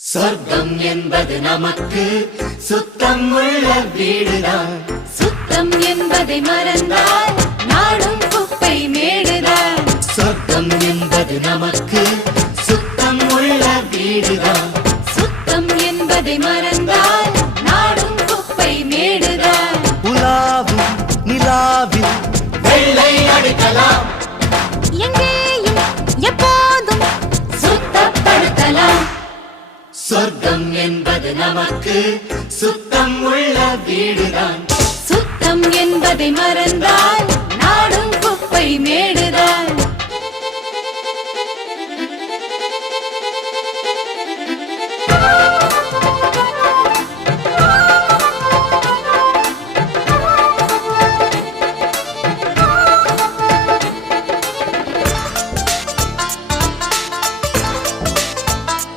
சொர்க்கம் என்பது நமக்கு சுத்தம் உள்ள வீடுதான். சுத்தம் என்பதை மறந்தால் நாடும் குப்பை மேடுதான். சொர்க்கம் என்பது நமக்கு சுத்தம் உள்ள வீடுதான். சுத்தம் என்பதை மறந்தால் நாடும் குப்பை மேடுதான். உலாவும் நிலாவில் வெள்ளை அடிக்கலாம். எங்கேயும் எப்போதும் சுத்தப்படுத்தலாம். சொர்க்கம் என்பது நமக்கு சுத்தம் உள்ள வீடுதான். சுத்தம் என்பதை மறந்தால் நாடும் குப்பை மேடுதான்.